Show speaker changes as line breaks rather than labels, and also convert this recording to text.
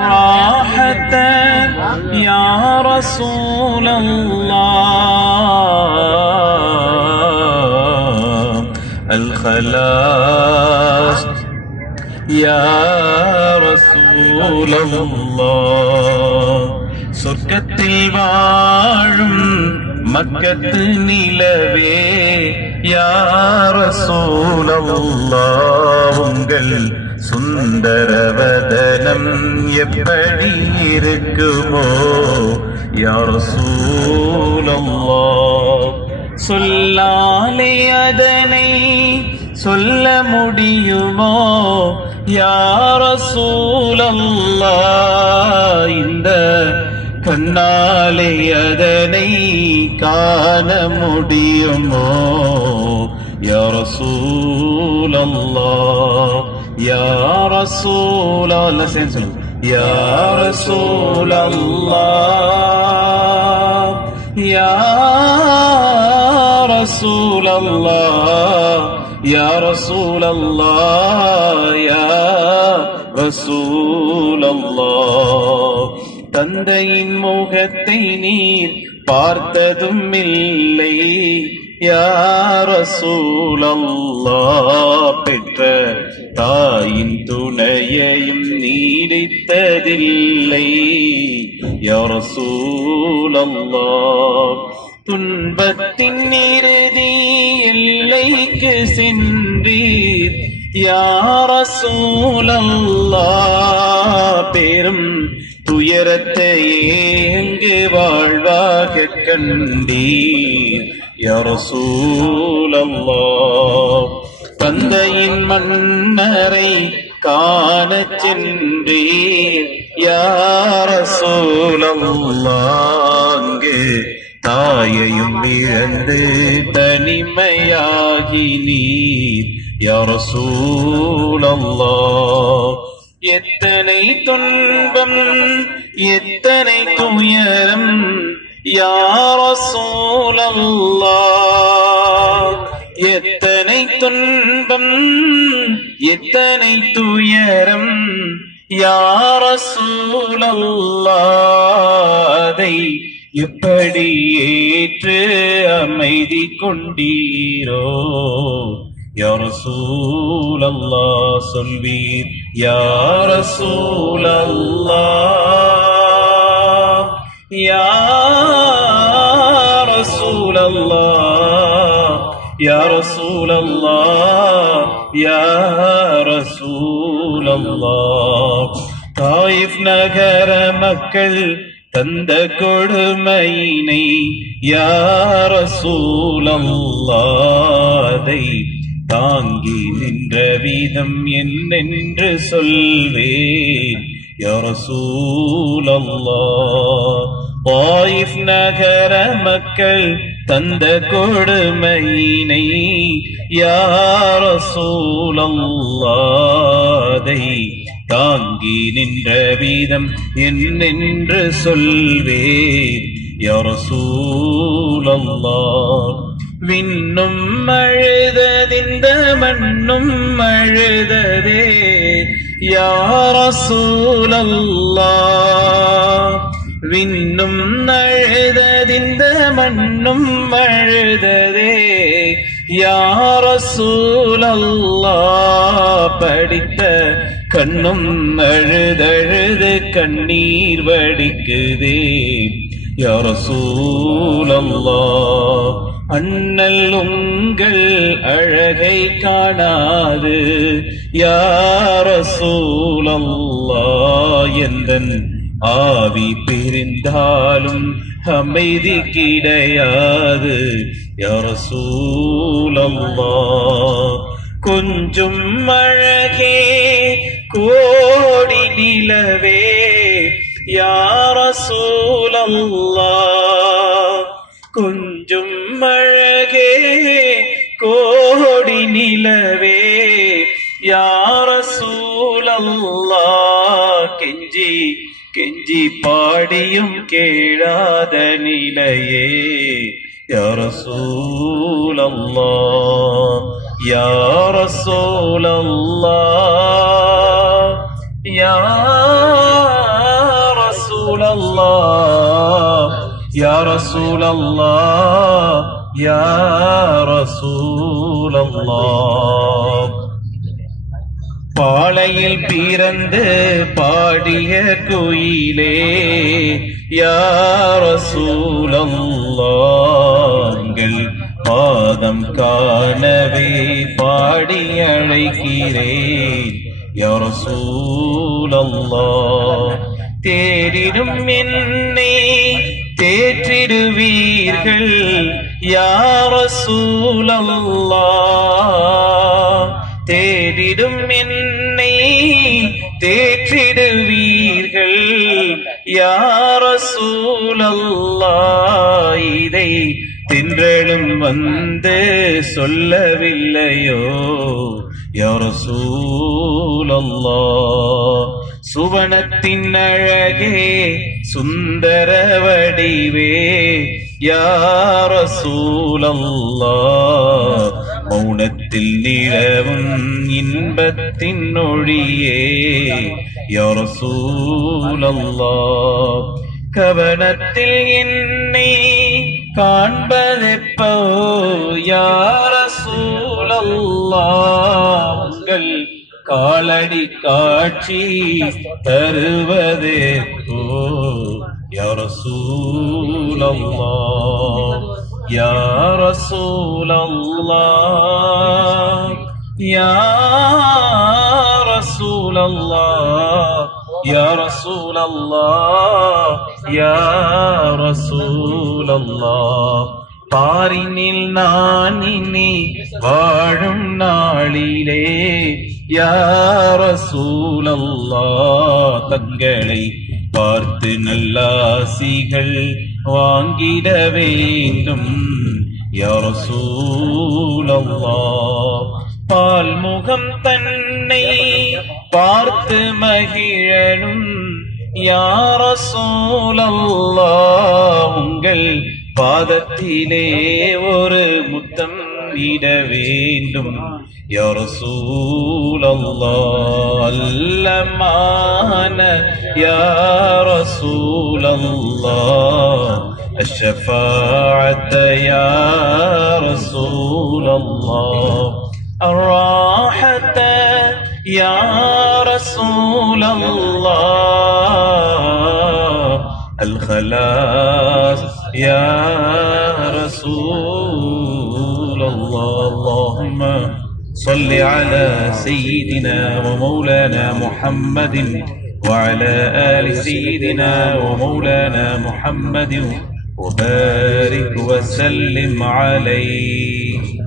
راحة يا رسول الله الخلاص يا رسول الله சொர்க்கத்தில் வாழும் மக்கத்து நிலவே யார உங்கள் சுந்தரவதனம் எப்படி இருக்குமோ? யார் சூலம்மா சொல்லாலே அதனை சொல்ல முடியுமோ? யார சூலம்மா இந்த கண்ணாலே அதனை காண முடியுமோ? யார சூலம்மா சூழல்லா யார சூழா சேர்ந்து சொல்லுங்க யார சூழல்லா யா رسول الله يا رسول الله يا رسول الله தந்தையின் முகத்தை நீர் பார்த்ததும் இல்லை யார சூழல்லா பெற்ற தாயின் துணையையும் நீடித்ததில்லை. யார சூழல்லா துன்பத்தின் இறுதி எல்லைக்கு சென்றீர். யார சூழல்லா பெரும் துயரத்தையே எங்கு வாழ்வாக கண்டீர். யார சூழல்லா தந்தையின் மன்னரை காண சென்றீர். யார சூழல்லாங்கு தாயையும் இழந்து தனிமையாகி நீர். யார சூழல்லா எத்தனை துன்பம் எத்தனை துயரம். யார சூழல்லா எத்தனை துன்பம் யார சூழல்லா எப்படி ஏற்று அமைதி கொண்டீரோ? யார சூழல்லா சொல்வீர். யார சூழல்லா யார சூழல்லா யார சூழல்லா யார அல்லாஹ். தாயிப் நகர மக்கள் தந்த கொடுமையினை யார சூழல்லாதை தாங்கி நின்ற வீதம் என்னென்று சொல்வேன். யார சூழல்லா தாயிப் நகர மக்கள் தந்த கொடுமையினை யார சூழல்லாதை தாங்கி நின்ற வீதம் என்னென்று சொல்வேன்? யார சூழல்லா விண்ணும் அழுததிந்த மண்ணும் அழுததே யார சூழல்லா விண்ணும் அழுத அழுததிந்த மண்ணும் அழுததே. யார சூழல்லா படித்த கண்ணும் அழுதழுது கண்ணீர் வடிக்குதே. யார சூழல்லா அண்ணல் உங்கள் அழகை காணாது. யார சூழல்லா எந்தன் ஆவி பிரிந்தாலும் அமைதி கிடையாது யார சூழல்லா கொஞ்சம் அழகே கோடி நிலவே. யார சூழல்லா கொஞ்சம் அழகே கோடி நிலவே. கெஞ்சி பாடியும் கேளாத நிலையே. யரசூலல்லா யாரசூலல்லா யாரசூலல்லா யாரசூலல்லா யாரசூலல்லா பாலையில் பிறந்து பாடிய குயிலே யார சூழங்கள் பாதம் காணவே பாடி அழைக்கிறேன் யார சூழல்லா தேரிடும் என்னை தேற்றிடுவீர்கள். யார சூழல்லா தேடிடும் என்னை தேற்றிடுவீர்கள். யார சூழல்லா இதை தின்றலும் வந்து சொல்லவில்லையோ? யார சூழல்லா சுவனத்தின் அழகே சுந்தர வடிவே. யார சூழல்லா மௌனத்தில் நிலவும் இன்பத்தின் ஒழியே யார சூழல்லா கவனத்தில் என்னை காண்பதெப்போ? யார சூழல்லா உங்கள் காலடி காட்சி தருவதே யார சூழல்லா يا رسول الله يا رسول الله يا رسول الله يا رسول الله பாரினில் நான் இனி வாழும் நாளிலே யார சூழல்லா தங்களை பார்த்து நல்லாசிகள் வாங்கிட வேண்டும். யார சூழல்லா பால் முகம் தன்னை பார்த்து மகிழனும். யார சூழல்லா உங்கள் பாதத்திலே ஒரு முத்தம் இட வேண்டும் யார சூழல்லா அல்லமான யார சூழல்லா الشفاعة يا رسول الله الراحة يا رسول الله الخلاص يا رسول الله اللهم صل على سيدنا ومولانا محمد وعلى آل سيدنا ومولانا محمد وبارك وسلم عليه.